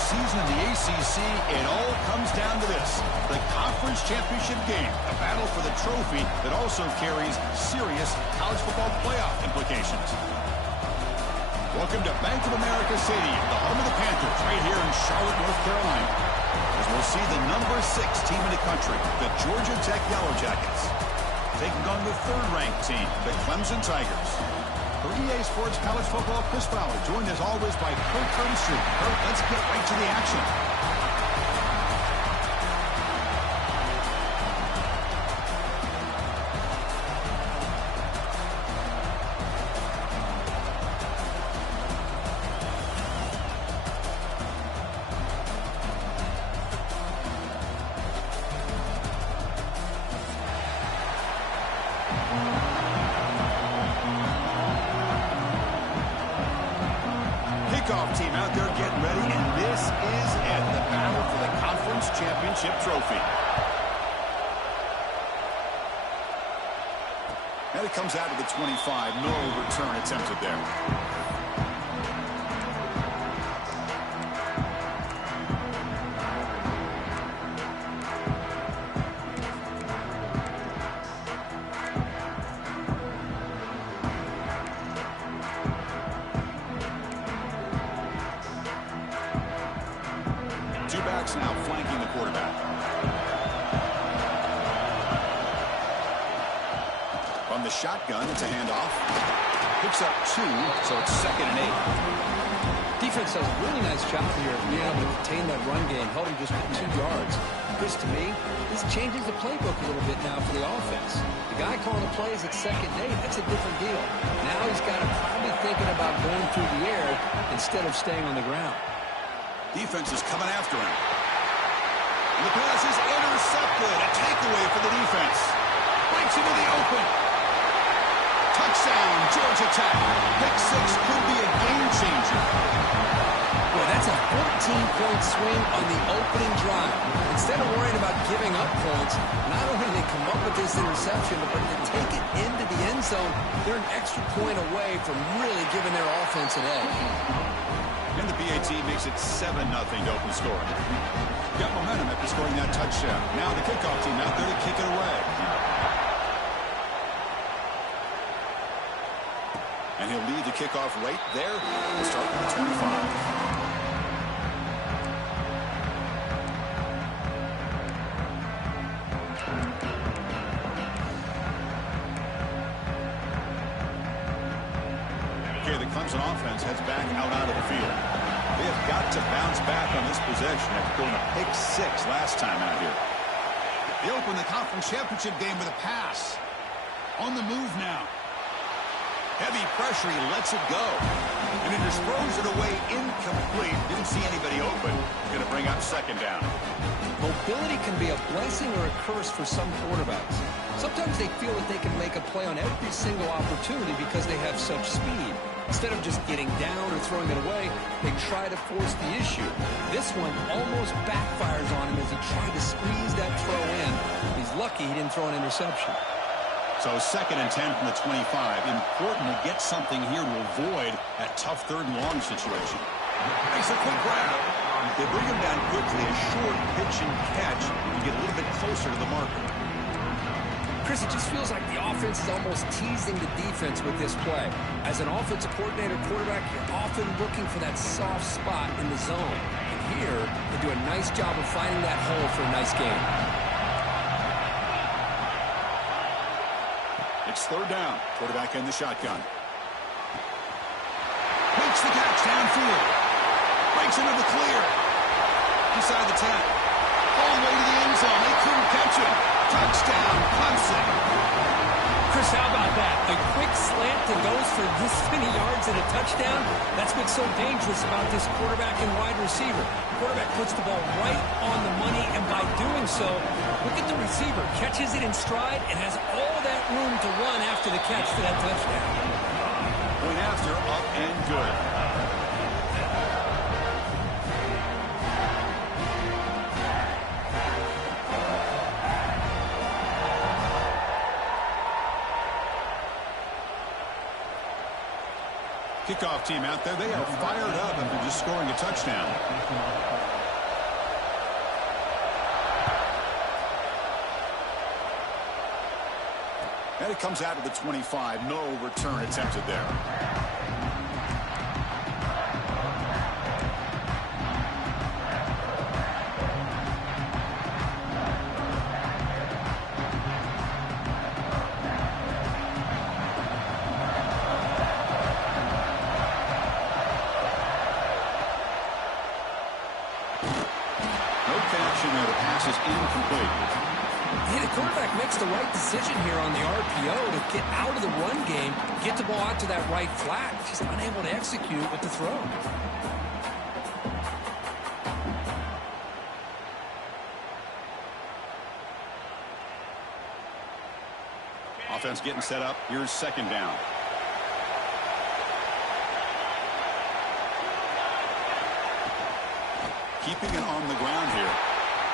season of the ACC, it all comes down to this: the conference championship game, a battle for the trophy that also carries serious college football playoff implications. Welcome to Bank of America Stadium, the home of the Panthers, right here in Charlotte, North Carolina, as we'll see the number 6 team in the country, the Georgia Tech Yellow Jackets, taking on the 3rd-ranked team, the Clemson Tigers. For EA Sports College Football, Chris Fowler, joined as always by Kurt Turnstreet. Kurt, let's get right to the action. Kickoff team out there getting ready, and this is it, the battle for the conference championship trophy. And it comes out to the 25. No return attempted there. Two backs now flanking the quarterback. From the shotgun, it's a handoff. Picks up 2, so it's 2nd and 8. Defense does a really nice job here of being able to contain that run game, held him just 2 yards. Chris, to me, this changes the playbook a little bit now for the offense. The guy calling the plays at 2nd and 8, that's a different deal. Now he's got to probably thinking about going through the air instead of staying on the ground. Defense is coming after him. And the pass is intercepted. A takeaway for the defense. Breaks into the open. Touchdown, Georgia Tech. Pick 6 could be a game changer. Well, that's a 14-point swing on the opening drive. Instead of worrying about giving up points, not only do they come up with this interception, but to take it into the end zone, they're an extra point away from really giving their offense an edge. And the BAT makes it 7-0 to open scoring. Got momentum after scoring that touchdown. Now the kickoff team out there to kick it away. And he'll lead the kickoff right there. We'll start with the 25. The Clemson offense heads back out onto the field. They have got to bounce back on this possession after going a pick 6 last time out here. They open the conference championship game with a pass. On the move now. Heavy pressure, he lets it go. And he just throws it away incomplete. Didn't see anybody open. Going to bring up 2nd down. Mobility can be a blessing or a curse for some quarterbacks. Sometimes they feel that they can make a play on every single opportunity because they have such speed. Instead of just getting down or throwing it away, they try to force the issue. This one almost backfires on him as he tried to squeeze that throw in. He's lucky he didn't throw an interception. So 2nd and 10 from the 25. Important to get something here to avoid that tough 3rd and long situation. Makes a quick grab. They bring him down quickly, a short pitch and catch to get a little bit closer to the marker. Chris, it just feels like the offense is almost teasing the defense with this play. As an offensive coordinator quarterback, you're often looking for that soft spot in the zone. And here, they do a nice job of finding that hole for a nice game. It's 3rd down. Quarterback in the shotgun. Makes the catch downfield. Breaks into the clear. Inside the 10. All the way to the end zone. They couldn't catch him. Touchdown, Clemson. Chris, how about that? A quick slant that goes for this many yards and a touchdown. That's what's so dangerous about this quarterback and wide receiver. Quarterback puts the ball right on the money, and by doing so, look at the receiver. Catches it in stride and has all that room to run after the catch for that touchdown. Point after, up and good. Kickoff team out there, they are fired up after just scoring a touchdown. And it comes out to the 25. No return attempted there. No connection there. The pass is incomplete. Yeah, the quarterback makes the right decision here on the RPO to get out of the run game, get the ball out to that right flat. Just unable to execute with the throw. Offense getting set up. Here's second down. Keeping it on the ground here.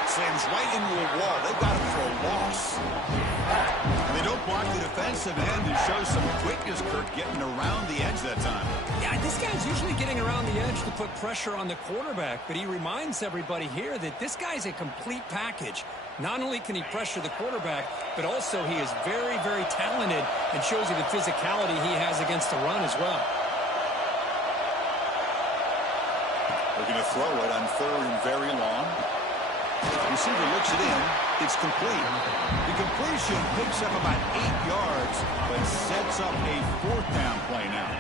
Slams right into a wall. They've got him for a loss. And they don't block the defensive end and show some quickness, Kirk, getting around the edge that time. Yeah, this guy's usually getting around the edge to put pressure on the quarterback, but he reminds everybody here that this guy's a complete package. Not only can he pressure the quarterback, but also he is very, very talented and shows you the physicality he has against the run as well. They're going to throw it on third and very long. The receiver looks it in. It's complete. The completion picks up about 8 yards, but sets up a fourth down play now.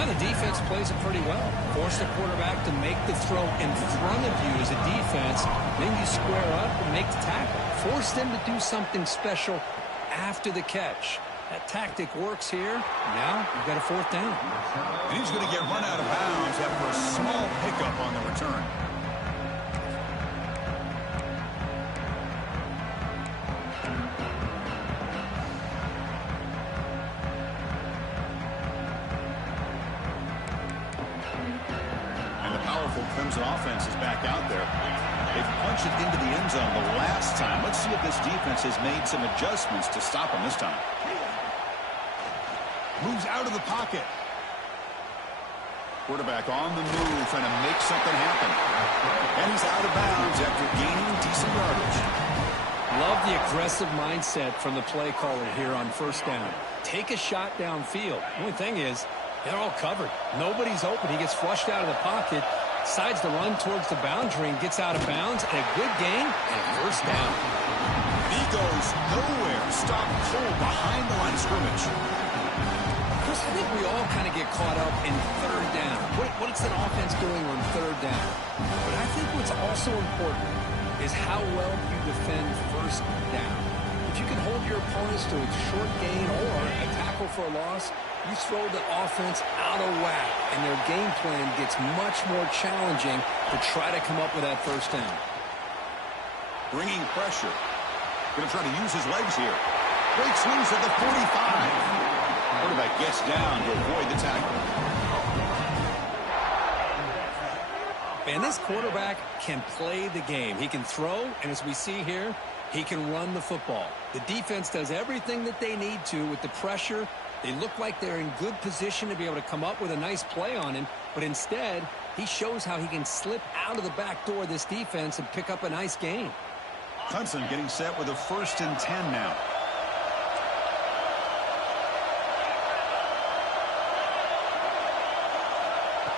Now the defense plays it pretty well. Force the quarterback to make the throw in front of you as a defense. Then you square up and make the tackle. Force them to do something special after the catch. That tactic works here. Now you've got a fourth down. And he's going to get run out of bounds after a small pickup on the return. Clemson offense is back out there. They've punched it into the end zone the last time. Let's see if this defense has made some adjustments to stop him this time. Moves out of the pocket. Quarterback on the move, trying to make something happen. And he's out of bounds after gaining decent yardage. Love the aggressive mindset from the play caller here on first down. Take a shot downfield. The only thing is, they're all covered. Nobody's open. He gets flushed out of the pocket. Decides to run towards the boundary and gets out of bounds. And a good gain and a first down. He goes nowhere. Stopped cold behind the line of scrimmage. Chris, I think we all kind of get caught up in third down. What's an offense doing on third down? But I think what's also important is how well you defend first down. If you can hold your opponents to a short gain or a tackle for a loss, you throw the offense out of whack, and their game plan gets much more challenging to try to come up with that first down. Bringing pressure. Going to try to use his legs here. Breaks loose at the 45. Quarterback gets down to avoid the tackle. And this quarterback can play the game. He can throw, and as we see here, he can run the football. The defense does everything that they need to with the pressure. They look like they're in good position to be able to come up with a nice play on him, but instead, he shows how he can slip out of the back door of this defense and pick up a nice gain. Clemson getting set with a 1st and 10 now.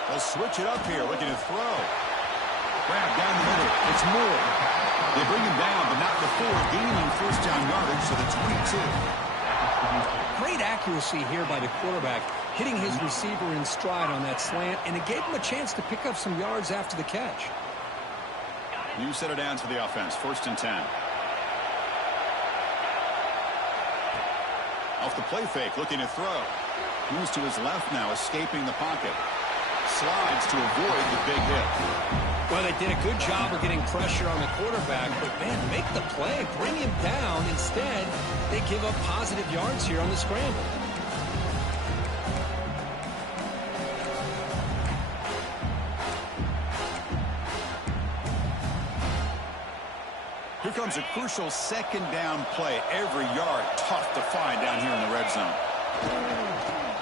They'll switch it up here, looking to throw. Grab down the middle. It's Moore. They bring him down, but not before gaining first down yardage to the 22. Great accuracy here by the quarterback, hitting his receiver in stride on that slant, and it gave him a chance to pick up some yards after the catch. New set of downs for the offense, 1st and 10. Off the play fake, looking to throw. Moves to his left now, escaping the pocket. Slides to avoid the big hit. Well, they did a good job of getting pressure on the quarterback, but, man, make the play, bring him down. Instead, they give up positive yards here on the scramble. Here comes a crucial 2nd down play. Every yard tough to find down here in the red zone.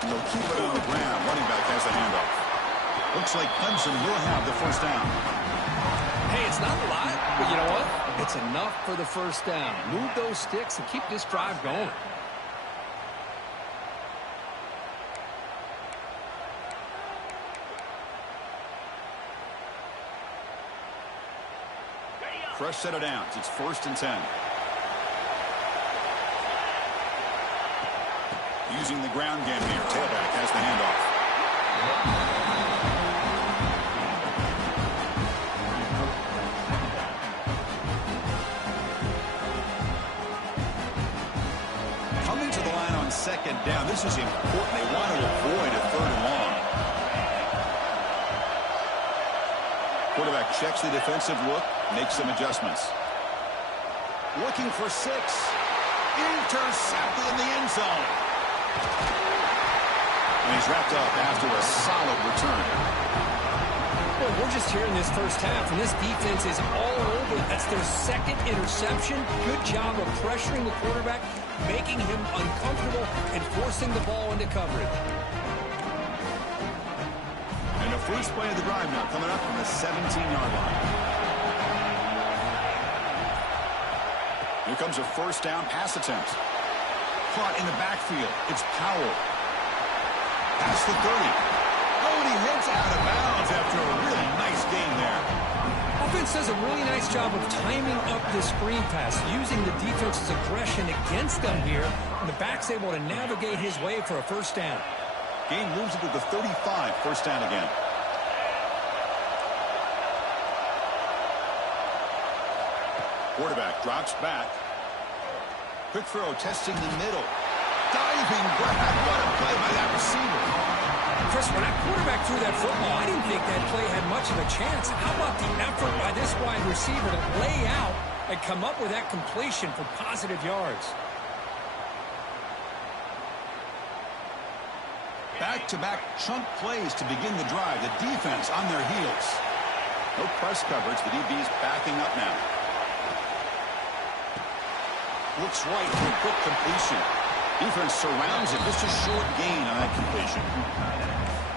They'll keep it on the ground. Running back has the handoff. Looks like Clemson will have the first down. Hey, it's not a lot, but you know what? It's enough for the first down. Move those sticks and keep this drive going. Fresh set of downs. It's 1st and 10. Using the ground game here. Tailback has the handoff. Coming to the line on 2nd down. This is important. They want to avoid a 3rd and long. Quarterback checks the defensive look, makes some adjustments. Looking for 6. Intercepted in the end zone. And he's wrapped up after a solid return. Well, we're just here in this first half, and this defense is all over. That's their 2nd interception. Good job of pressuring the quarterback, making him uncomfortable, and forcing the ball into coverage. And the first play of the drive now coming up from the 17-yard line. Here comes a first down pass attempt. Caught in the backfield. It's Powell. Past the 30. Oh, and he heads out of bounds after a really nice game there. Offense does a really nice job of timing up this screen pass, using the defense's aggression against them here, and the back's able to navigate his way for a first down. Game moves into the 35, first down again. Quarterback drops back. Quick throw, testing the middle. Diving grab. What a play by that receiver. Chris, when that quarterback threw that football, I didn't think that play had much of a chance. How about the effort by this wide receiver to lay out and come up with that completion for positive yards? Back-to-back chunk plays to begin the drive. The defense on their heels. No press coverage. The DB's backing up now. Looks right for a quick completion. Defense surrounds it. Just a short gain on that completion.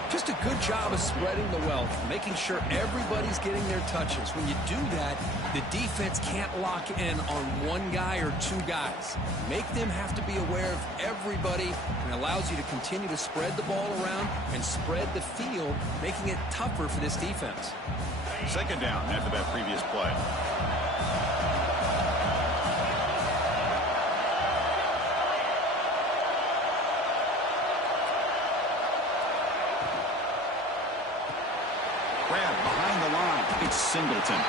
Just a good job of spreading the wealth, making sure everybody's getting their touches. When you do that, the defense can't lock in on one guy or 2 guys. Make them have to be aware of everybody, and allows you to continue to spread the ball around and spread the field, making it tougher for this defense. 2nd down after that previous play. Grab behind the line. It's Singleton.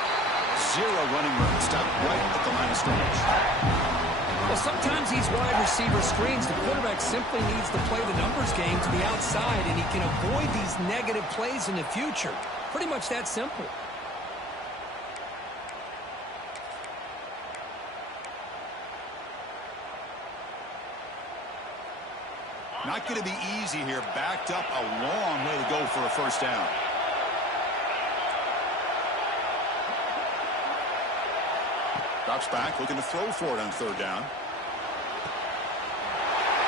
0 running room. Stopped right at the line of scrimmage. Well, sometimes these wide receiver screens, the quarterback simply needs to play the numbers game to the outside, and he can avoid these negative plays in the future. Pretty much that simple. Not going to be easy here. Backed up a long way to go for a first down. Drops back, looking to throw for it on 3rd down.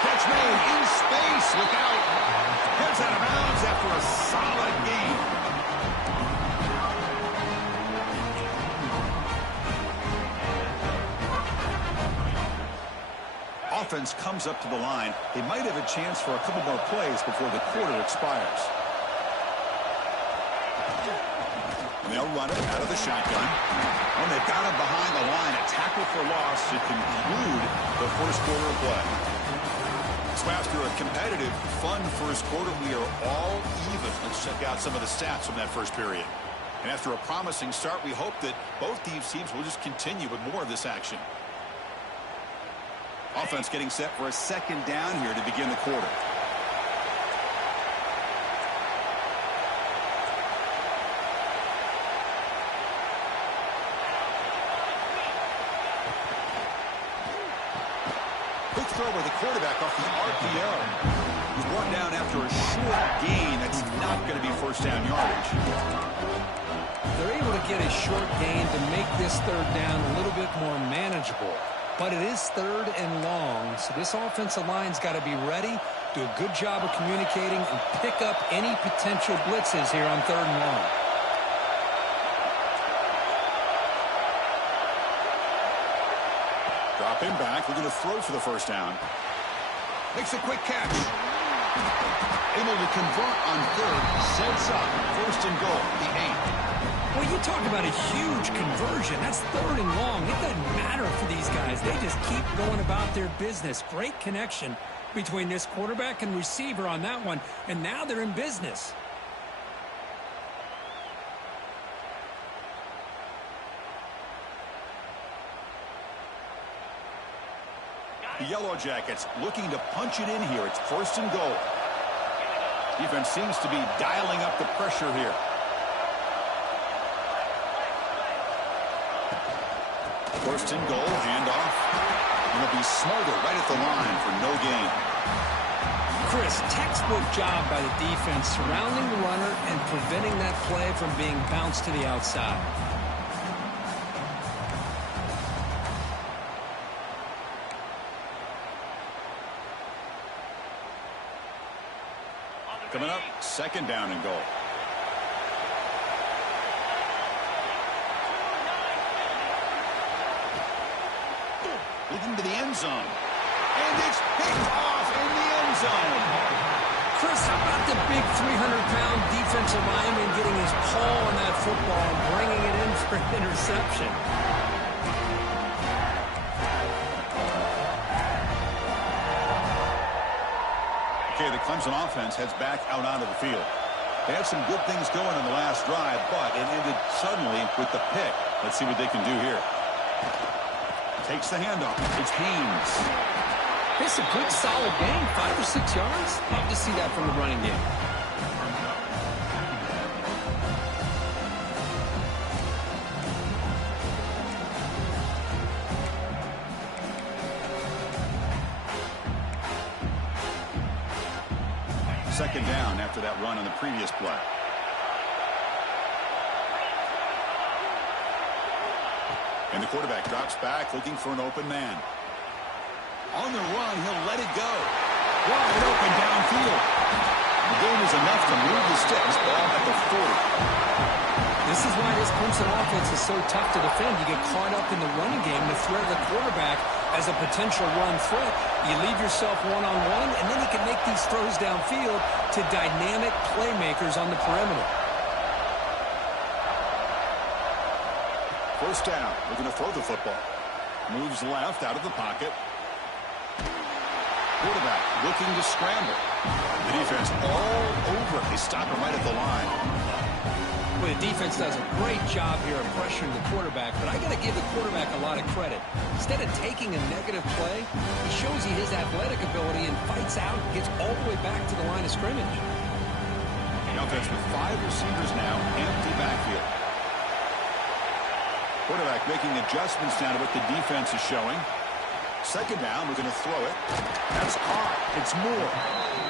Catch made in space, look out. Heads out of bounds after a solid gain. Offense comes up to the line. They might have a chance for a couple more plays before the quarter expires. And they'll run it out of the shotgun. And they've got him behind the line. A tackle for loss to conclude the first quarter of play. So after a competitive, fun first quarter, we are all even. Let's check out some of the stats from that first period. And after a promising start, we hope that both these teams will just continue with more of this action. Offense getting set for a 2nd down here to begin the quarter. Quick throw by the quarterback off the RPO. He's brought down after a short gain. That's not going to be first down yardage. They're able to get a short gain to make this 3rd down a little bit more manageable. But it is 3rd and long, so this offensive line's got to be ready do a good job of communicating, and pick up any potential blitzes here on 3rd and long. Drop him back. We're going to throw for the first down. Makes a quick catch. Able to convert on 3rd. Sets up 1st and goal, the 8. Well, you talk about a huge conversion. That's 3rd and long. It doesn't matter for these guys. They just keep going about their business. Great connection between this quarterback and receiver on that one, and now they're in business. The Yellow Jackets looking to punch it in here. It's 1st and goal. Defense seems to be dialing up the pressure here. 1st and goal, handoff. And it'll be Smolder right at the line for no gain. Chris, textbook job by the defense surrounding the runner and preventing that play from being bounced to the outside. Coming up, 2nd down and goal. Looking to the end zone. And it's picked off in the end zone. Chris, how about the big 300-pound defensive lineman getting his paw on that football and bringing it in for an interception? Okay, the Clemson offense heads back out onto the field. They had some good things going in the last drive, but it ended suddenly with the pick. Let's see what they can do here. Takes the handoff. It's Haynes. It's a good, solid game. 5 or 6 yards. Love to see that from the running game. Second down after that run on the previous play. And the quarterback drops back looking for an open man. On the run, he'll let it go. Wide open downfield. The game is enough to move the sticks. Ball at the 40. This is why this Clemson offense is so tough to defend. You get caught up in the running game, the threat of the quarterback as a potential run threat. You leave yourself one-on-one, and then you can make these throws downfield to dynamic playmakers on the perimeter. 1st down. We're going to throw the football. Moves left out of the pocket. Quarterback looking to scramble. The defense all over. They stop him right at the line. Well, the defense does a great job here of pressuring the quarterback, but I got to give the quarterback a lot of credit. Instead of taking a negative play, he shows you his athletic ability and fights out and gets all the way back to the line of scrimmage. The offense with 5 receivers now, empty backfield. Quarterback making adjustments down to what the defense is showing. 2nd down, we're going to throw it. That's caught. It's Moore.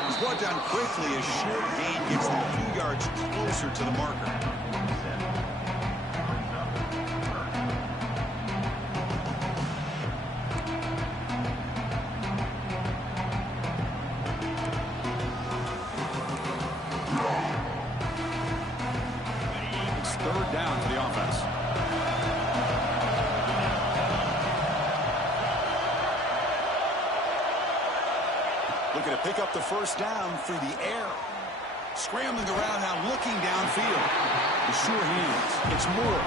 He's brought down quickly as short gain gets them a few yards closer to the marker. It's 3rd down for the offense. Looking to pick up the 1st down through the air. Scrambling around now, looking downfield. The sure hands. It's Moore.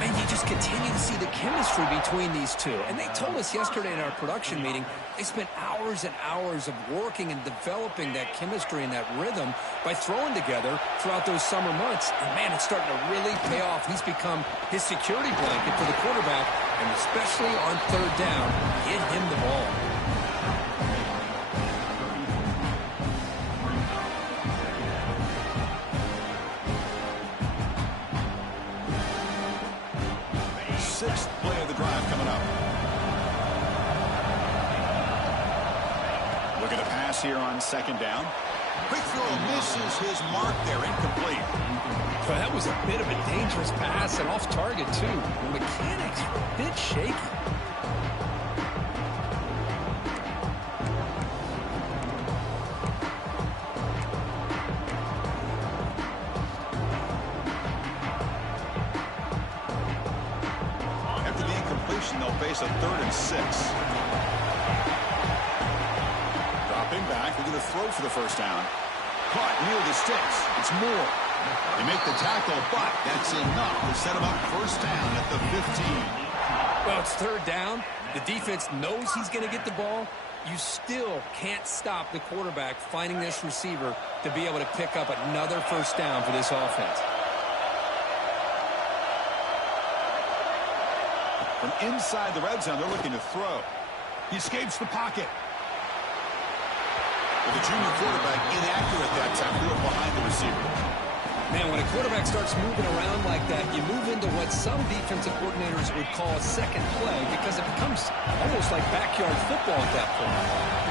And you just continue to see the chemistry between these two. And they told us yesterday in our production meeting, they spent hours and hours of working and developing that chemistry and that rhythm by throwing together throughout those summer months. And, man, it's starting to really pay off. He's become his security blanket for the quarterback, and especially on 3rd down, get him the ball. Sixth play of the drive coming up. Looking to pass here on 2nd down. Quick throw misses his mark there, incomplete. But that was a bit of a dangerous pass and off target too. The mechanics were a bit shaky. face a 3rd and 6. Dropping back, looking to throw for the first down. Caught near the sticks. It's Moore. They make the tackle, but that's enough to set him up first down at the 15. Well, it's 3rd down. The defense knows he's going to get the ball. You still can't stop the quarterback finding this receiver to be able to pick up another first down for this offense. From inside the red zone, they're looking to throw. He escapes the pocket. With the junior quarterback inaccurate that time, threw it behind the receiver. Man, when a quarterback starts moving around like that, you move into what some defensive coordinators would call a second play because it becomes almost like backyard football at that point.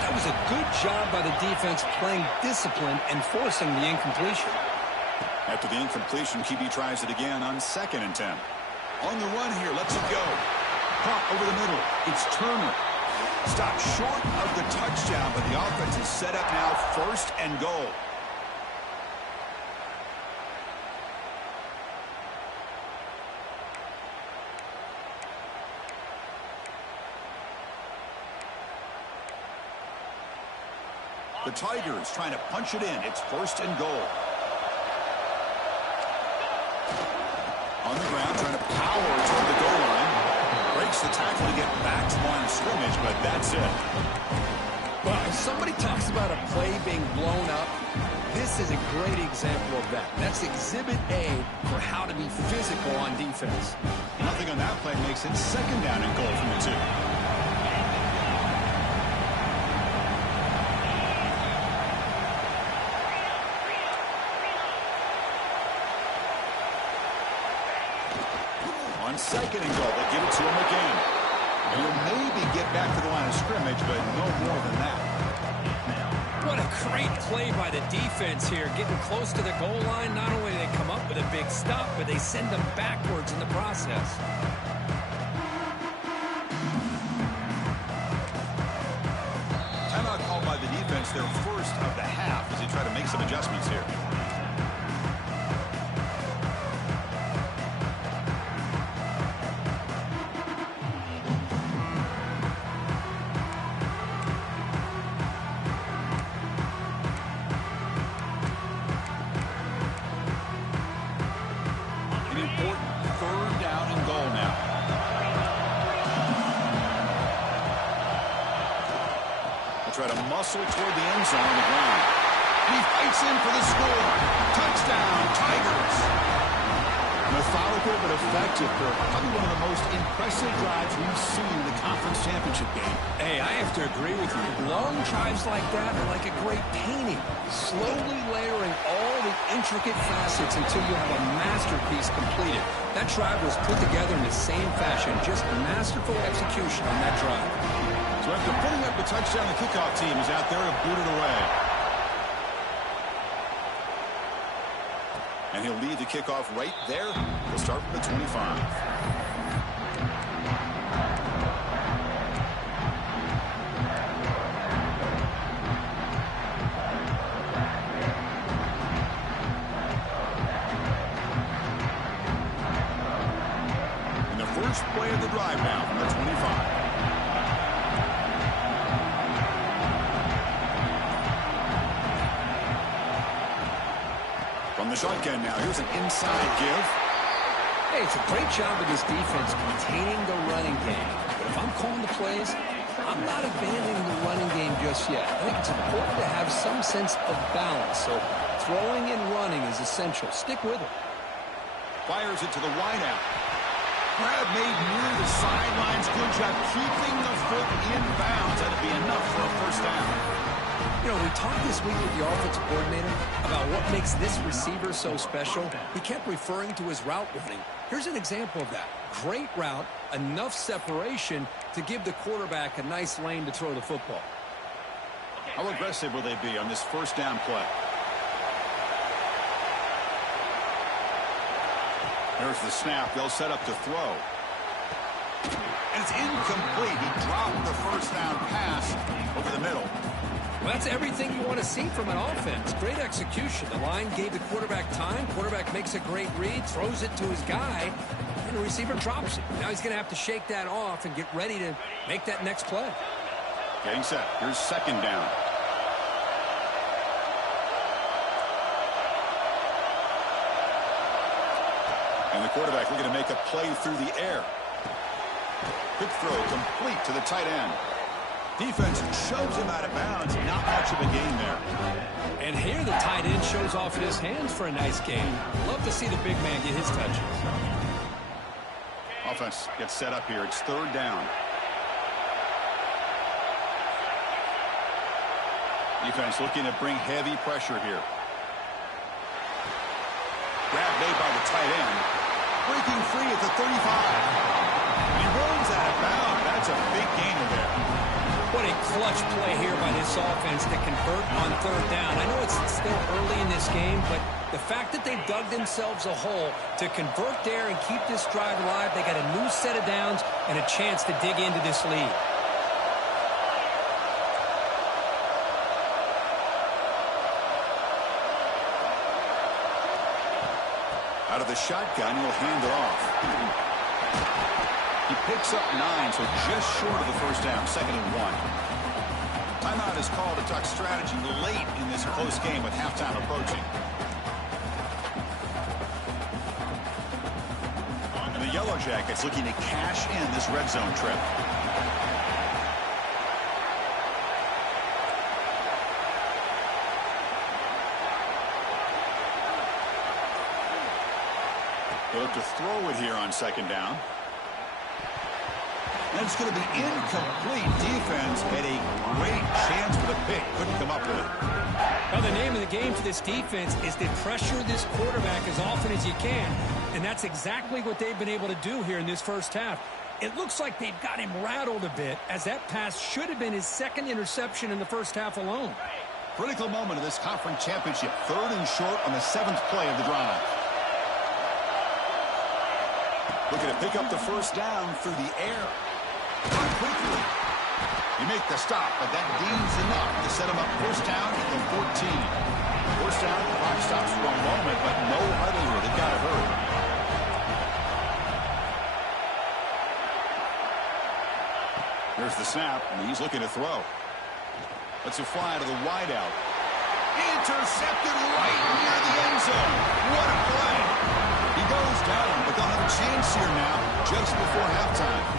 That was a good job by the defense playing discipline and forcing the incompletion. After the incompletion, QB tries it again on 2nd and 10. On the run here, lets it go. Caught over the middle. It's Turner. Stopped short of the touchdown, but the offense is set up now 1st and goal. The Tigers trying to punch it in. It's 1st and goal. On the ground, trying to power toward the goal line. Breaks the tackle to get back to the line of scrimmage, but that's it. Well, if somebody talks about a play being blown up, this is a great example of that. That's Exhibit A for how to be physical on defense. Nothing on that play makes it 2nd down and goal from the 2. On 2nd and goal, they'll give it to him again. And he'll maybe get back to the line of scrimmage, but no more than that. What a great play by the defense here. Getting close to the goal line, not only do they come up with a big stop, but they send them backwards in the process. Timeout called by the defense, their first of the half, as they try to make some adjustments here. Try to muscle toward the end zone on the ground. And he fights in for the score. Touchdown, Tigers. Methodical but effective, Kirk. Probably one of the most impressive drives we've seen in the conference championship game. Hey, I have to agree with you. Long drives like that are like a great painting. Slowly layering all the intricate facets until you have a masterpiece completed. That drive was put together in the same fashion. Just masterful execution on that drive. So after putting up the touchdown, the kickoff team is out there to boot it away. And he'll lead the kickoff right there. He'll start from the 25. And the first play of the drive now from the 25. From the shotgun now, here's an inside give. Hey, it's a great job of this defense containing the running game. But if I'm calling the plays, I'm not abandoning the running game just yet. I think it's important to have some sense of balance. So throwing and running is essential. Stick with it. Fires it to the wideout. Grab made near the sidelines. Good job keeping the foot in bounds. That'd be enough for a first down. You know, we talked this week with the offensive coordinator about what makes this receiver so special. He kept referring to his route running. Here's an example of that. Great route, enough separation to give the quarterback a nice lane to throw the football. How aggressive will they be on this first down play? There's the snap. They'll set up to throw. And it's incomplete. He dropped the first down pass over the middle. Well, that's everything you want to see from an offense. Great execution. The line gave the quarterback time. Quarterback makes a great read, throws it to his guy, and the receiver drops it. Now he's going to have to shake that off and get ready to make that next play. Getting set. Here's second down. And the quarterback looking to make a play through the air. Quick throw complete to the tight end. Defense shoves him out of bounds. Not much of a gain there. And here the tight end shows off in his hands for a nice game. Love to see the big man get his touches. Offense gets set up here. It's third down. Defense looking to bring heavy pressure here. Grab made by the tight end. Breaking free at the 35. He runs out of bounds. That's a big gainer there. What a clutch play here by this offense to convert on third down. I know it's still early in this game, but the fact that they dug themselves a hole to convert there and keep this drive alive, they got a new set of downs and a chance to dig into this lead. Out of the shotgun, he'll hand it off. He picks up 9, so just short of the first down, 2nd and 1. Timeout is called to talk strategy late in this close game with halftime approaching. And the Yellow Jackets looking to cash in this red zone trip. They look to throw it here on second down. And it's going to be incomplete. Defense had a great chance for the pick. Couldn't come up with it. Well, the name of the game for this defense is to pressure this quarterback as often as you can. And that's exactly what they've been able to do here in this first half. It looks like they've got him rattled a bit, as that pass should have been his second interception in the first half alone. Critical moment of this conference championship. 3rd and short on the 7th play of the drive. Looking to pick up the first down through the air. Quickly. You make the stop, but that deems enough to set him up first down at the 14. First down, the clock stops for a moment, but no huddle here. They've got to hurry. Here's the snap, and he's looking to throw. Let's it fly to the wideout. Intercepted right near the end zone. What a play. He goes down, but they'll have a chance here now just before halftime.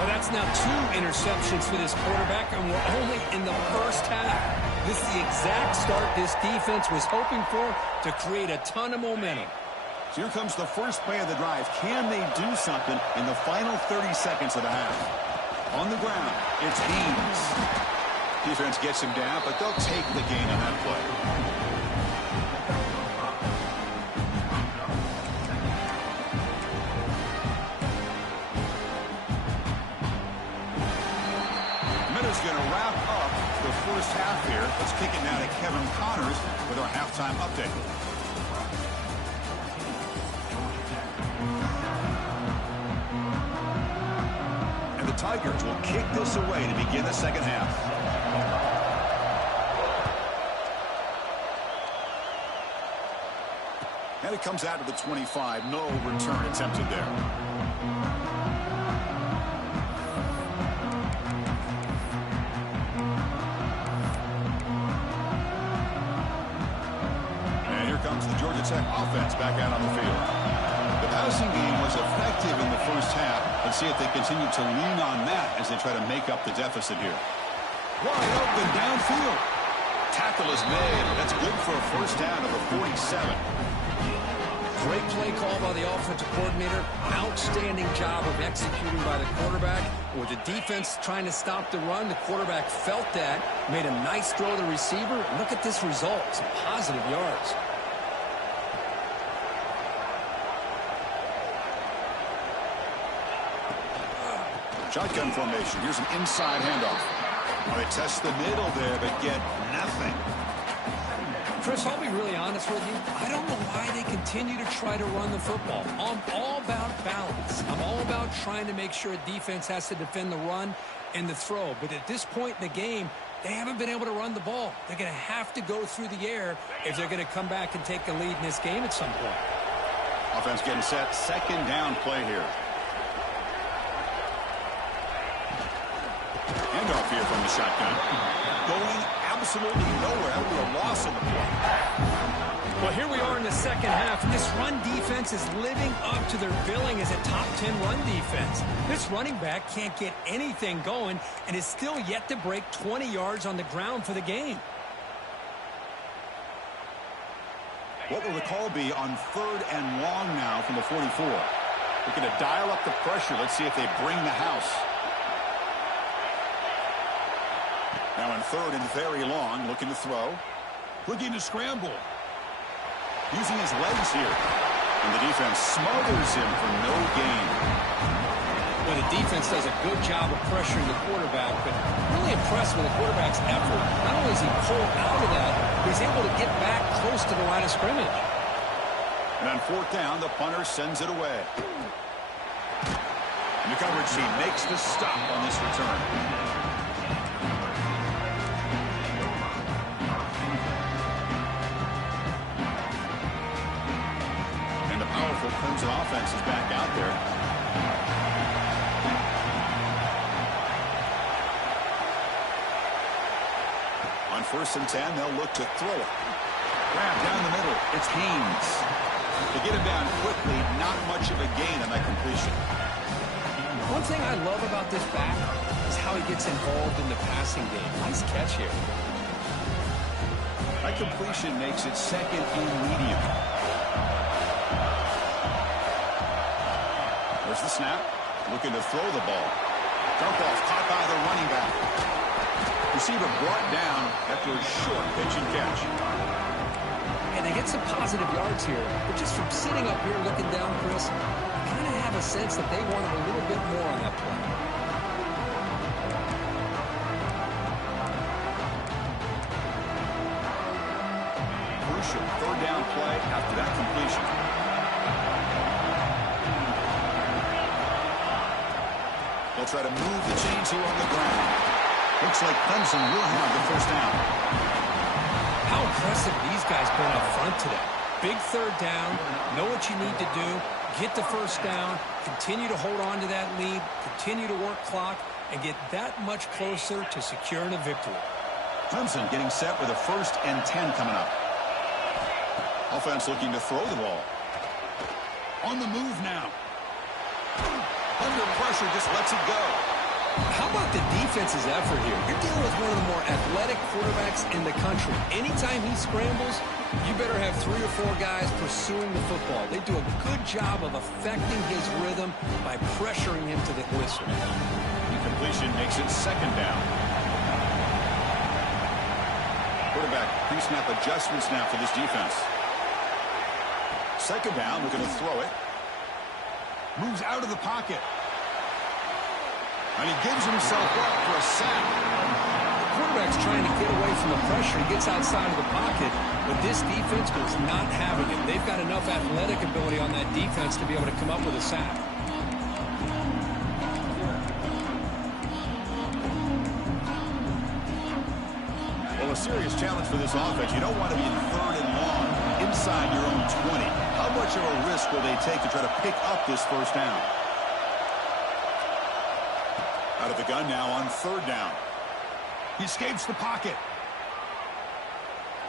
Well, that's now 2 interceptions for this quarterback, and we're only in the first half. This is the exact start this defense was hoping for to create a ton of momentum. So here comes the first play of the drive. Can they do something in the final 30 seconds of the half? On the ground, it's Haynes. Defense gets him down, but they'll take the gain on that play. Going to wrap up the first half here. Let's kick it now to Kevin Connors with our halftime update. And the Tigers will kick this away to begin the second half. And it comes out to the 25. No return attempted there. Tech offense back out on the field. The passing game was effective in the first half. Let's see if they continue to lean on that as they try to make up the deficit here. Wide open downfield. Tackle is made. That's good for a first down of the 47. Great play call by the offensive coordinator. Outstanding job of executing by the quarterback. With the defense trying to stop the run, the quarterback felt that, made a nice throw to the receiver. Look at this result. Some positive yards. Shotgun formation. Here's an inside handoff. Well, they test the middle there, but get nothing. Chris, I'll be really honest with you. I don't know why they continue to try to run the football. I'm all about balance. I'm all about trying to make sure a defense has to defend the run and the throw. But at this point in the game, they haven't been able to run the ball. They're going to have to go through the air if they're going to come back and take the lead in this game at some point. Offense getting set. Second down play here. Handoff here from the shotgun. Going absolutely nowhere after a loss in the play. Well, here we are in the second half, and this run defense is living up to their billing as a top 10 run defense. This running back can't get anything going and is still yet to break 20 yards on the ground for the game. What will the call be on 3rd and long now from the 44? Looking to dial up the pressure. Let's see if they bring the house. Now in 3rd and very long, looking to throw. Looking to scramble. Using his legs here. And the defense smothers him for no gain. Well, the defense does a good job of pressuring the quarterback, but really impressed with the quarterback's effort. Not only is he pulled out of that, but he's able to get back close to the line of scrimmage. And on 4th down, the punter sends it away. And the coverage team makes the stop on this return. Powerful Clemson offense is back out there. On 1st and 10, they'll look to throw it. Grab down the middle. It's Haynes. They get him down quickly. Not much of a gain on that completion. One thing I love about this back is how he gets involved in the passing game. Nice catch here. That completion makes it 2nd and medium. There's the snap. Looking to throw the ball. Dump off caught by the running back. Receiver brought down after a short pitch and catch. And they get some positive yards here. But just from sitting up here looking down, Chris, I kind of have a sense that they wanted a little bit more on that play. Crucial 3rd down play after that completion. They'll try to move the chains here on the ground. Looks like Clemson will have the 1st down. How impressive these guys been up front today. Big 3rd down. Know what you need to do. Get the 1st down. Continue to hold on to that lead. Continue to work clock. And get that much closer to securing a victory. Clemson getting set with a 1st and 10 coming up. Offense looking to throw the ball. On the move now. Under pressure, just lets it go. How about the defense's effort here? You're dealing with one of the more athletic quarterbacks in the country. Anytime he scrambles, you better have 3 or 4 guys pursuing the football. They do a good job of affecting his rhythm by pressuring him to the whistle. Incompletion makes it 2nd down. Quarterback pre-snap adjustments now for this defense. 2nd down, we're going to throw it. Moves out of the pocket. And he gives himself up for a sack. The quarterback's trying to get away from the pressure. He gets outside of the pocket, but this defense was not having it. They've got enough athletic ability on that defense to be able to come up with a sack. Well, a serious challenge for this offense. You don't want to be in 3rd and long inside your own 20. How much of a risk will they take to try to pick up this 1st down? Out of the gun now on 3rd down. He escapes the pocket.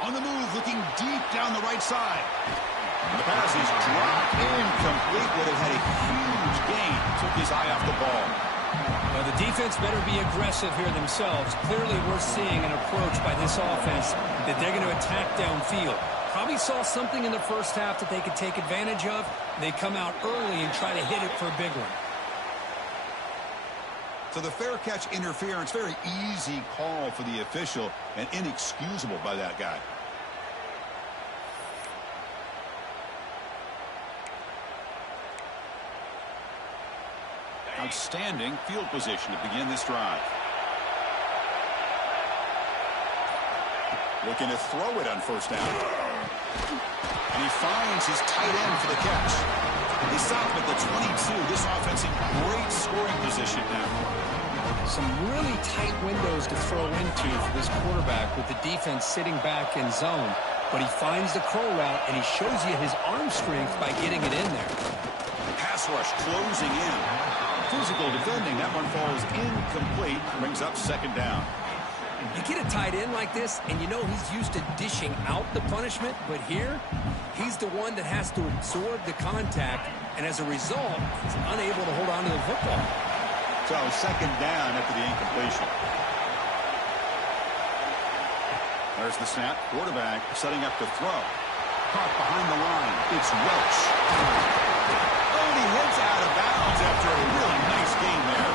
On the move, looking deep down the right side. And the pass is dropped incomplete. Would have had a huge gain. Took his eye off the ball. Well, the defense better be aggressive here themselves. Clearly, we're seeing an approach by this offense that they're going to attack downfield. Probably saw something in the 1st half that they could take advantage of. They come out early and try to hit it for a big one. So the fair catch interference, very easy call for the official and inexcusable by that guy. Outstanding field position to begin this drive. Looking to throw it on 1st down. And he finds his tight end for the catch. They stop him at the 22. This offense in great scoring position now. Some really tight windows to throw into for this quarterback with the defense sitting back in zone. But he finds the crow route, and he shows you his arm strength by getting it in there. Pass rush closing in. Physical defending. That one falls incomplete. Brings up second down. You get a tight end like this, and you know he's used to dishing out the punishment, but here, he's the one that has to absorb the contact, and as a result, he's unable to hold on to the football. So second down after the incompletion. There's the snap. Quarterback setting up to throw. Caught behind the line. It's Welch. Oh, and he heads out of bounds after a really nice game there.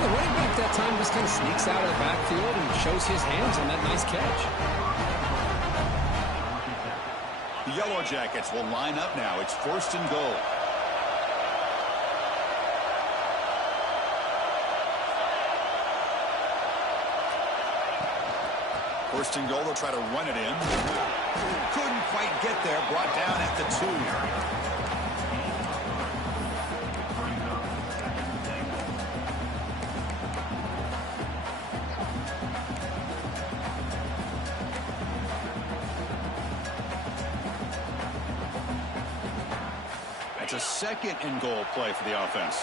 The running back that time just kind of sneaks out of the backfield and shows his hands on that nice catch. The Yellow Jackets will line up now. It's first and goal. First and goal, they'll try to run it in. Couldn't quite get there. Brought down at the 2. It's a second and goal play for the offense.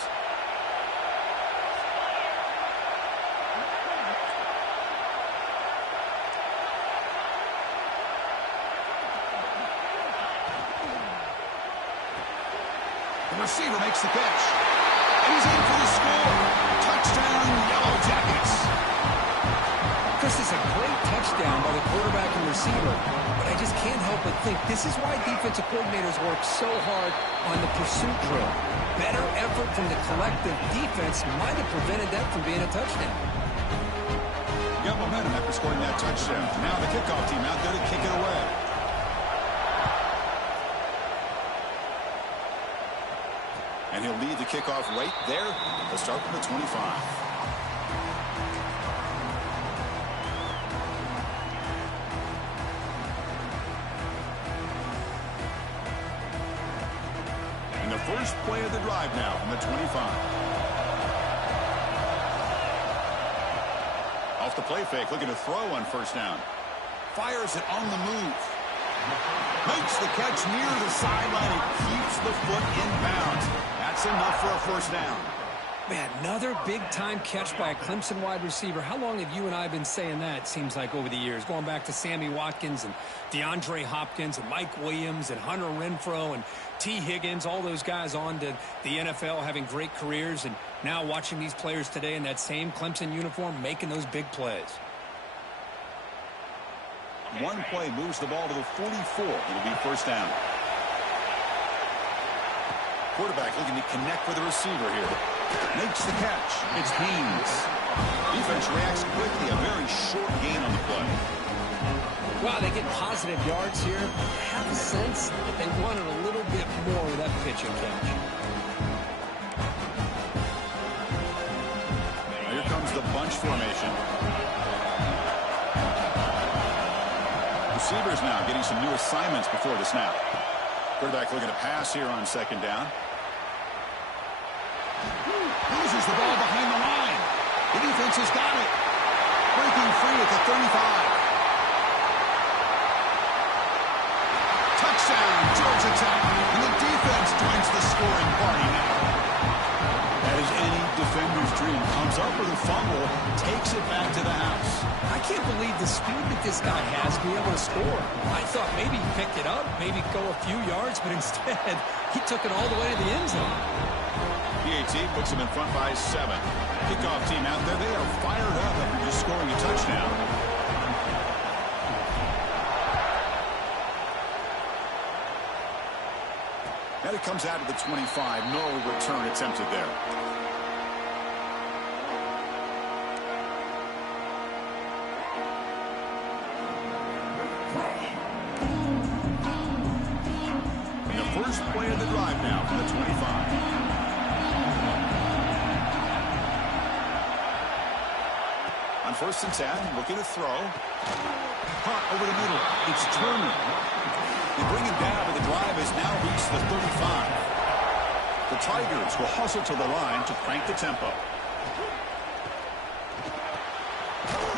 The receiver makes the catch. And he's in for the score. Touchdown, Yellow Jackets. This is a great touchdown by the quarterback and receiver, but I just can't help but think this is why defensive coordinators work so hard on the pursuit drill. Better effort from the collective defense might have prevented that from being a touchdown. Got momentum after scoring that touchdown. Now the kickoff team out there to kick it away. And he'll lead the kickoff right there. They'll start from the 25. First play of the drive now from the 25. Off the play fake, looking to throw on first down. Fires it on the move. Makes the catch near the sideline and keeps the foot in bounds. That's enough for a first down. Man, another big-time catch by a Clemson wide receiver. How long have you and I been saying that, it seems like, over the years? Going back to Sammy Watkins and DeAndre Hopkins and Mike Williams and Hunter Renfrow and T. Higgins, all those guys on to the NFL having great careers, and now watching these players today in that same Clemson uniform making those big plays. One play moves the ball to the 44. It'll be first down. Quarterback looking to connect with the receiver here. Makes the catch. It's Haynes. Defense reacts quickly. A very short gain on the play. Wow, they get positive yards here. I have a sense that they wanted a little bit more with that pitch and catch. Here comes the bunch formation. Receivers now getting some new assignments before the snap. Quarterback looking to pass here on second down. Loses the ball behind the line. The defense has got it. Breaking free at the 35. Touchdown, Georgia Tech. And the defense joins the scoring party now. That is any defender's dream. Comes up with a fumble, takes it back to the house. I can't believe the speed that this guy has to be able to score. I thought maybe he picked it up, maybe go a few yards, but instead he took it all the way to the end zone. PAT puts him in front by 7. Kickoff team out there, they are fired up after just scoring a touchdown. And it comes out of the 25. No return attempted there. And the first play of the drive now from the 25. On first and 10, looking to throw. Caught over the middle. It's Turner. They bring him down, but the drive has now reached the 35. The Tigers will hustle to the line to crank the tempo.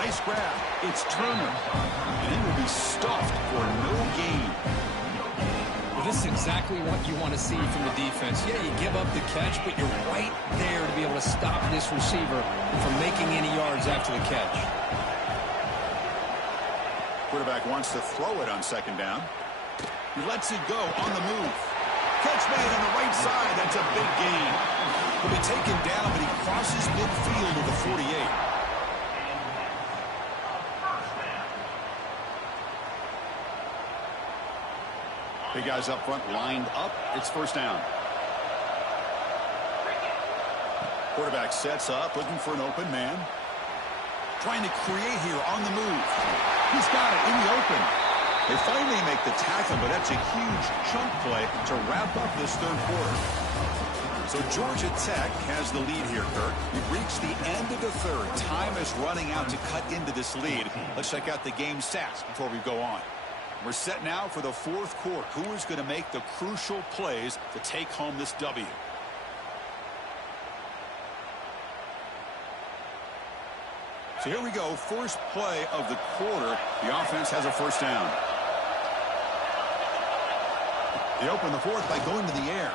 Nice grab. It's Turner. And he will be stuffed for no gain. Well, this is exactly what you want to see from the defense. Yeah, you give up the catch, but you're right there to be able to stop this receiver from making any yards after the catch. Quarterback wants to throw it on second down. He lets it go on the move. Catch made on the right side. That's a big gain. He'll be taken down, but he crosses midfield to the 48. Big guys up front lined up. It's first down. Quarterback sets up, looking for an open man. Trying to create here on the move. He's got it in the open. They finally make the tackle, but that's a huge chunk play to wrap up this third quarter. So Georgia Tech has the lead here, Kirk. We've reached the end of the third. Time is running out to cut into this lead. Let's check out the game stats before we go on. We're set now for the fourth quarter. Who is going to make the crucial plays to take home this W? So here we go. First play of the quarter. The offense has a first down. They open the fourth by going to the air.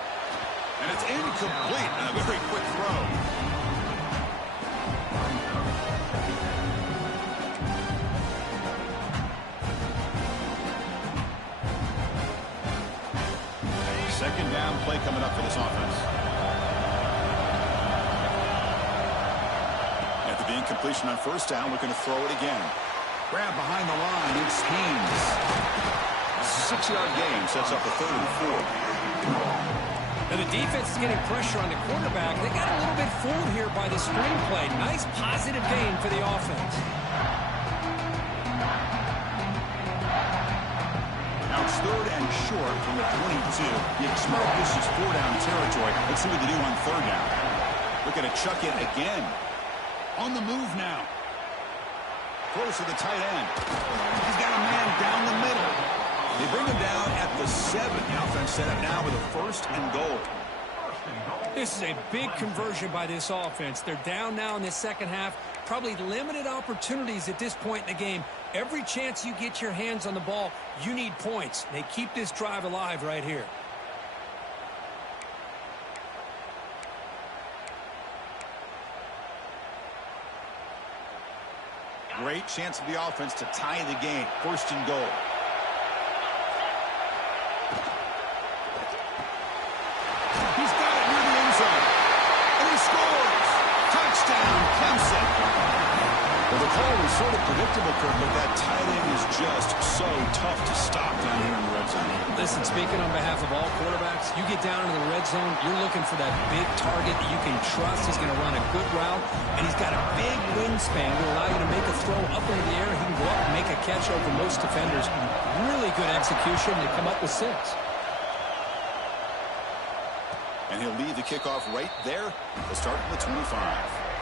And it's incomplete and a very quick throw. Second down play coming up for this offense. After the incompletion on first down, looking to throw it again. Grab behind the line. It's Haynes. 6-yard gain sets up a 3rd and 4. Now the defense is getting pressure on the quarterback. They got a little bit fooled here by the screenplay. Nice positive gain for the offense. Now it's 3rd and short from the 22. You expect this is 4-down territory. Let's see what they do on 3rd down. Looking to chuck it again. On the move now. Close to the tight end. He's got a man down the middle. They bring him down at the 7. The offense set up now with a 1st and goal. This is a big conversion by this offense. They're down now in the second half. Probably limited opportunities at this point in the game. Every chance you get your hands on the ball, you need points. They keep this drive alive right here. Great chance for the offense to tie the game. 1st and goal. He's got it near the end zone. And he scores. Touchdown, Clemson. Well, the call was sort of predictable, Kirk, but that tight end is just so tough to stop down here in the red zone. Listen, speaking on behalf of all quarterbacks, you get down in the red zone, you're looking for that big target that you can trust. He's going to run a good route, and he's got a big wingspan to allow you to make a throw up into the air. He can go up and make a catch over most defenders. Really good execution. They come up with 6. And he'll lead the kickoff right there. We'll start at the 25.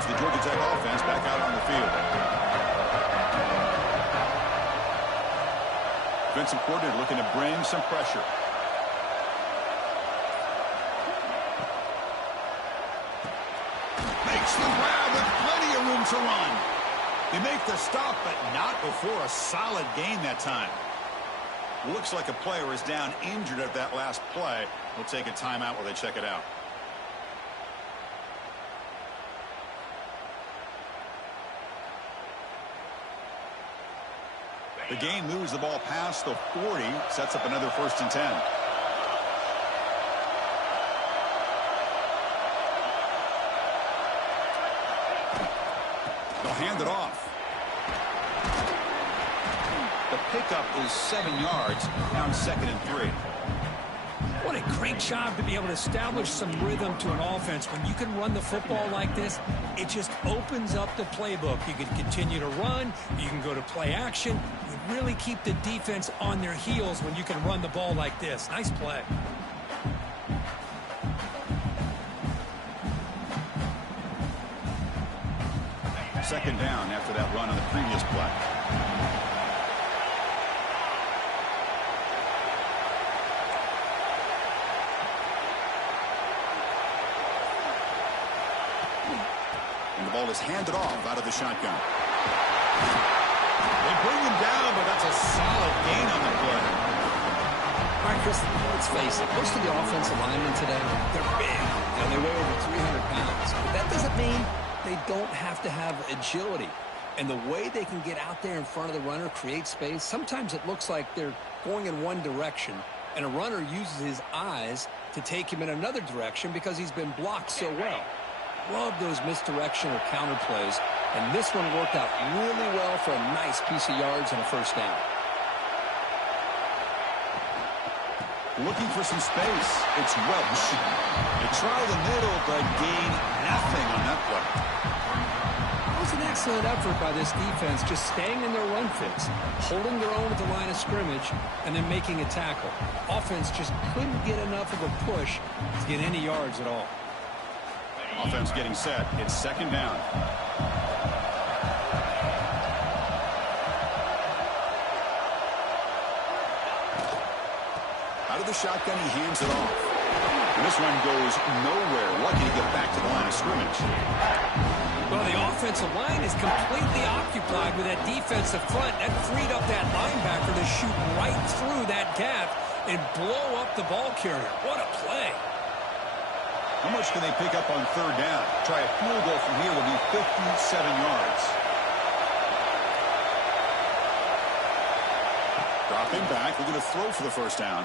The Georgia Tech offense back out on the field. Defensive coordinator looking to bring some pressure. Makes the grab with plenty of room to run. They make the stop, but not before a solid gain that time. Looks like a player is down injured at that last play. We'll take a timeout while they check it out. The game moves the ball past the 40, sets up another 1st and 10. They'll hand it off. The pickup is 7 yards, now 2nd and 3. What a great job to be able to establish some rhythm to an offense. When you can run the football like this, it just opens up the playbook. You can continue to run. You can go to play action. You really keep the defense on their heels when you can run the ball like this. Nice play. Second down after that run on the previous play. The ball is handed off out of the shotgun. They bring him down, but that's a solid gain on the play. All right, Chris, let's face it. Most of the offensive linemen today, they're big. They weigh over 300 pounds. But that doesn't mean they don't have to have agility. And the way they can get out there in front of the runner, create space, sometimes it looks like they're going in one direction, and a runner uses his eyes to take him in another direction because he's been blocked so well. Love those misdirection or counter plays, and this one worked out really well for a nice piece of yards and a first down. Looking for some space. It's Welch. They try the middle, but gain nothing on that play. It was an excellent effort by this defense, just staying in their run fits, holding their own at the line of scrimmage, and then making a tackle. Offense just couldn't get enough of a push to get any yards at all. Offense getting set. It's second down. Out of the shotgun, he hands it off. And this one goes nowhere. Lucky to get back to the line of scrimmage. Well, the offensive line is completely occupied with that defensive front. That freed up that linebacker to shoot right through that gap and blow up the ball carrier. What a play. How much can they pick up on third down? Try a field goal from here will be 57 yards. Dropping back, we're going to throw for the first down.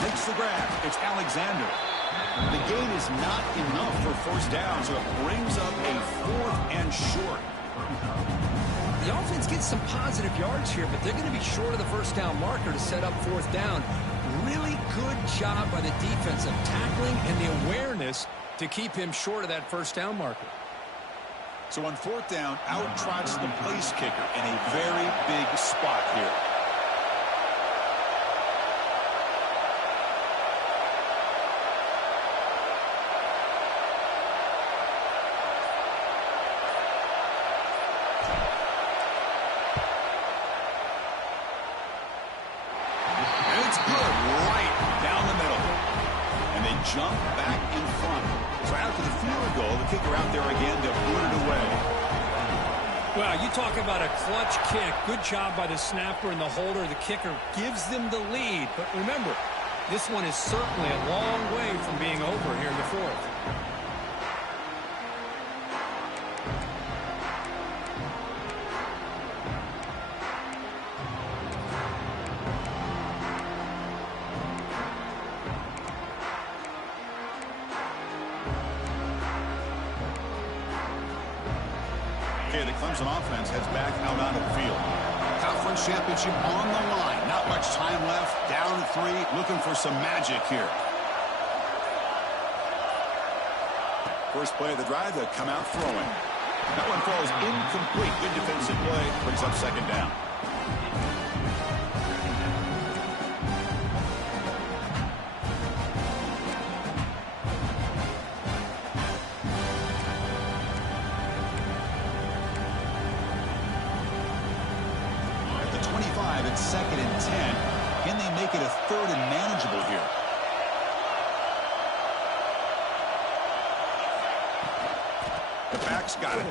Makes the grab. It's Alexander. The gain is not enough for first down, so it brings up a 4th and short. The offense gets some positive yards here, but they're going to be short of the first down marker to set up 4th down. Really good job by the defense of tackling and the awareness to keep him short of that first down marker. So on 4th down, out trots the place kicker in a very big spot here. Jump back in front. So after the field goal, the kicker out there again to boot it away. Well, you talk about a clutch kick. Good job by the snapper and the holder. The kicker gives them the lead. But remember, this one is certainly a long way from being over here in the 4th. Okay, the Clemson offense heads back out onto the field. Conference championship on the line. Not much time left. Down 3, looking for some magic here. First play of the drive, they come out throwing. That one falls incomplete. Good defensive play. Brings up second down. It's 2nd and 10. Can they make it a 3rd and manageable here? The back's got it.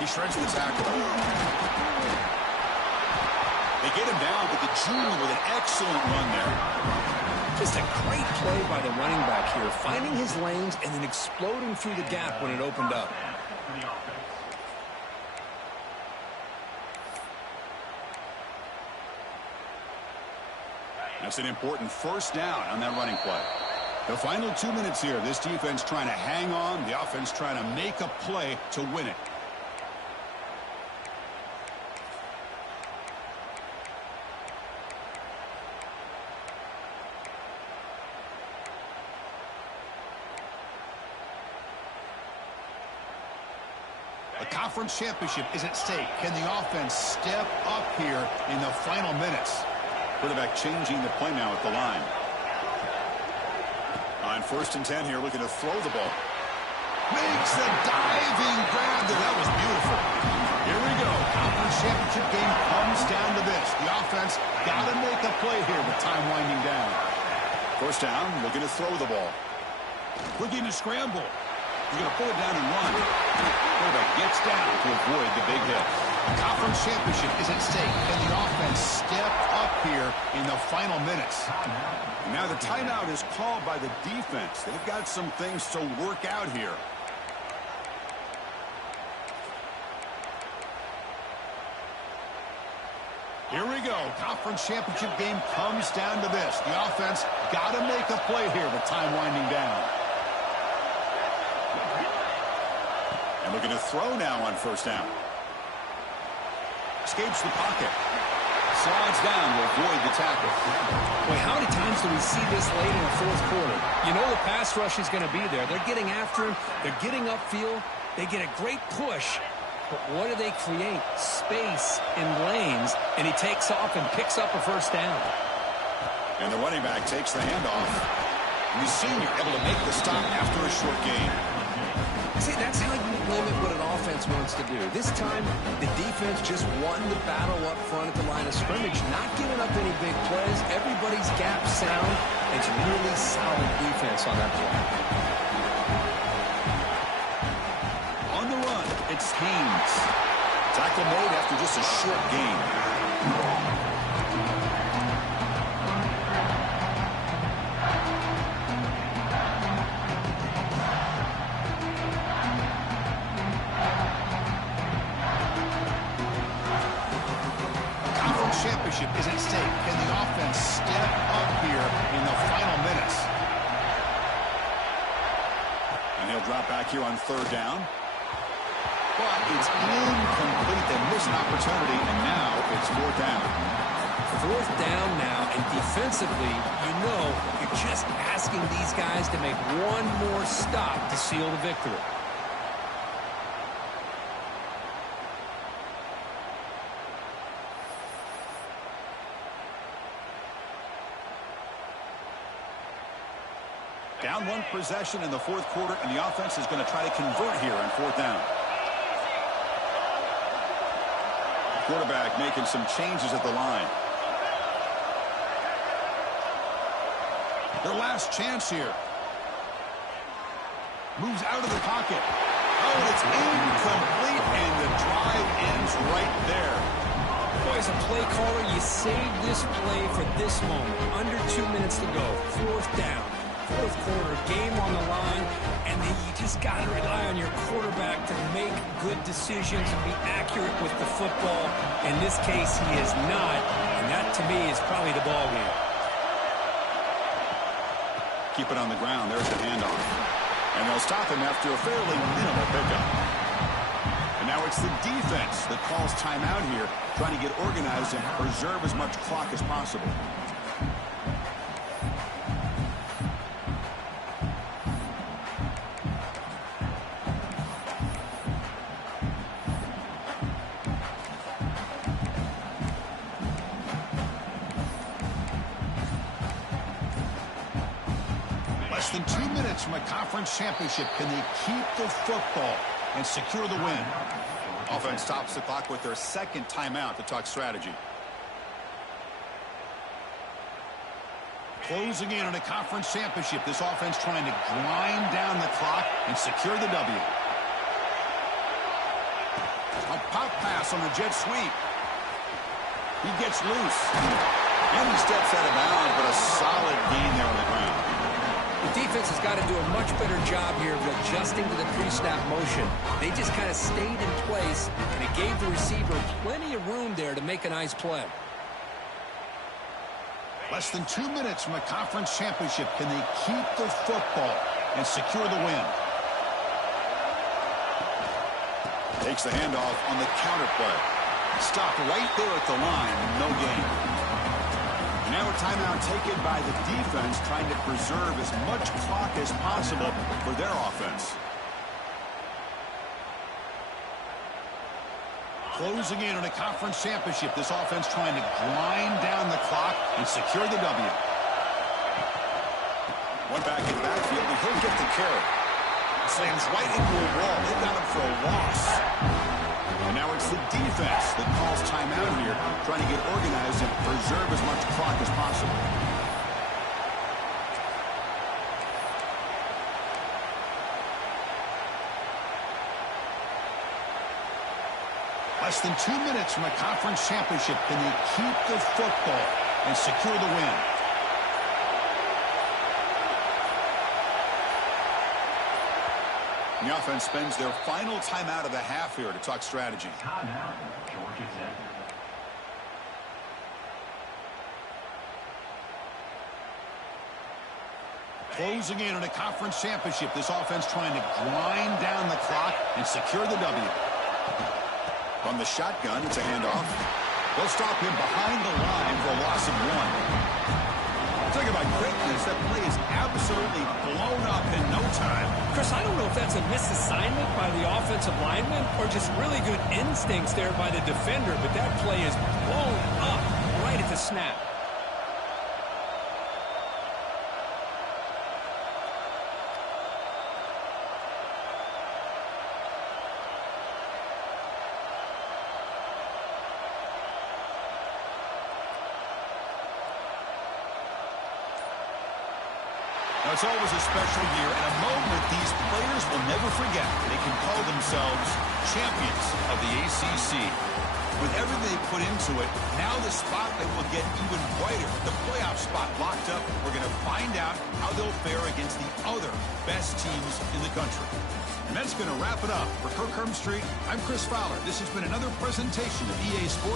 He shreds the tackle. They get him down, but the junior with an excellent run there. Just a great play by the running back here, finding his lanes and then exploding through the gap when it opened up. That's an important first down on that running play. The final 2 minutes here. This defense trying to hang on. The offense trying to make a play to win it. The conference championship is at stake. Can the offense step up here in the final minutes? Quarterback changing the play now at the line. On 1st and 10 here, looking to throw the ball. Makes the diving grab there. That was beautiful. Here we go. Conference championship game comes down to this. The offense got to make a play here with time winding down. First down, looking to throw the ball. Looking to scramble. He's going to pull it down and run. Quarterback gets down to avoid the big hit. The conference championship is at stake. Can the offense step up here in the final minutes? Now the timeout is called by the defense. They've got some things to work out here. Here we go. Conference championship game comes down to this. The offense got to make a play here with time winding down. And looking to throw now on first down. Escapes the pocket. Slides down to avoid the tackle. Boy, how many times do we see this late in the fourth quarter? You know the pass rush is going to be there. They're getting after him. They're getting upfield. They get a great push. But what do they create? Space in lanes, and he takes off and picks up a first down. And the running back takes the handoff. And the senior able to make the stop after a short gain. See, that's how you limit what an offense wants to do. This time, the defense just won the battle up front at the line of scrimmage, not giving up any big plays. Everybody's gap sound. It's really solid defense on that play. It's Haynes. Tackle made after just a short gain. Conference championship is at stake. Can the offense step up here in the final minutes? And he'll drop back here on third down. But it's incomplete. They miss an opportunity, and now it's fourth down. Fourth down now, and defensively, you know, you're just asking these guys to make one more stop to seal the victory. Down one possession in the fourth quarter, and the offense is going to try to convert here on fourth down. Quarterback making some changes at the line. Their last chance here. Moves out of the pocket. Oh, it's incomplete, and the drive ends right there. Boy, as a play caller, you save this play for this moment. Under 2 minutes to go. Fourth down. Fourth quarter, game on the line, and then you just got to rely on your quarterback to make good decisions and be accurate with the football. In this case, he is not, and that, to me, is probably the ball game. Keep it on the ground. There's the handoff. And they'll stop him after a fairly minimal pickup. And now it's the defense that calls timeout here, trying to get organized and preserve as much clock as possible. Less than 2 minutes from a conference championship. Can they keep the football and secure the win? Offense stops the clock with their second timeout to talk strategy. Closing in on a conference championship. This offense trying to grind down the clock and secure the W. A pop pass on the jet sweep. He gets loose. And he steps out of bounds, but a solid gain there on the ground. The defense has got to do a much better job here of adjusting to the pre-snap motion. They just kind of stayed in place, and it gave the receiver plenty of room there to make a nice play. Less than 2 minutes from a conference championship. Can they keep the football and secure the win? Takes the handoff on the counter play. Stopped right there at the line. No gain. Now a timeout taken by the defense, trying to preserve as much clock as possible for their offense. Closing in on a conference championship. This offense trying to grind down the clock and secure the W. One back in the backfield, and he'll get the carry. Slams right into a wall. They've got him for a loss. And now it's the defense that calls timeout here, trying to get organized and preserve as much clock as possible. Less than 2 minutes from a conference championship. Can they keep the football and secure the win? The offense spends their final timeout of the half here to talk strategy. Closing in on a conference championship, this offense trying to grind down the clock and secure the W. On the shotgun, it's a handoff. They'll stop him behind the line for a loss of 1. Talking about quickness, that play is absolutely blown up in no time. Chris, I don't know if that's a misassignment by the offensive lineman or just really good instincts there by the defender, but that play is blown up right at the snap. Now, it's always a special year and a moment these players will never forget. They can call themselves champions of the ACC. With everything they put into it, now the spotlight will get even brighter. The playoff spot locked up. We're going to find out how they'll fare against the other best teams in the country. And that's going to wrap it up. For Kirk Street, I'm Chris Fowler. This has been another presentation of EA Sports.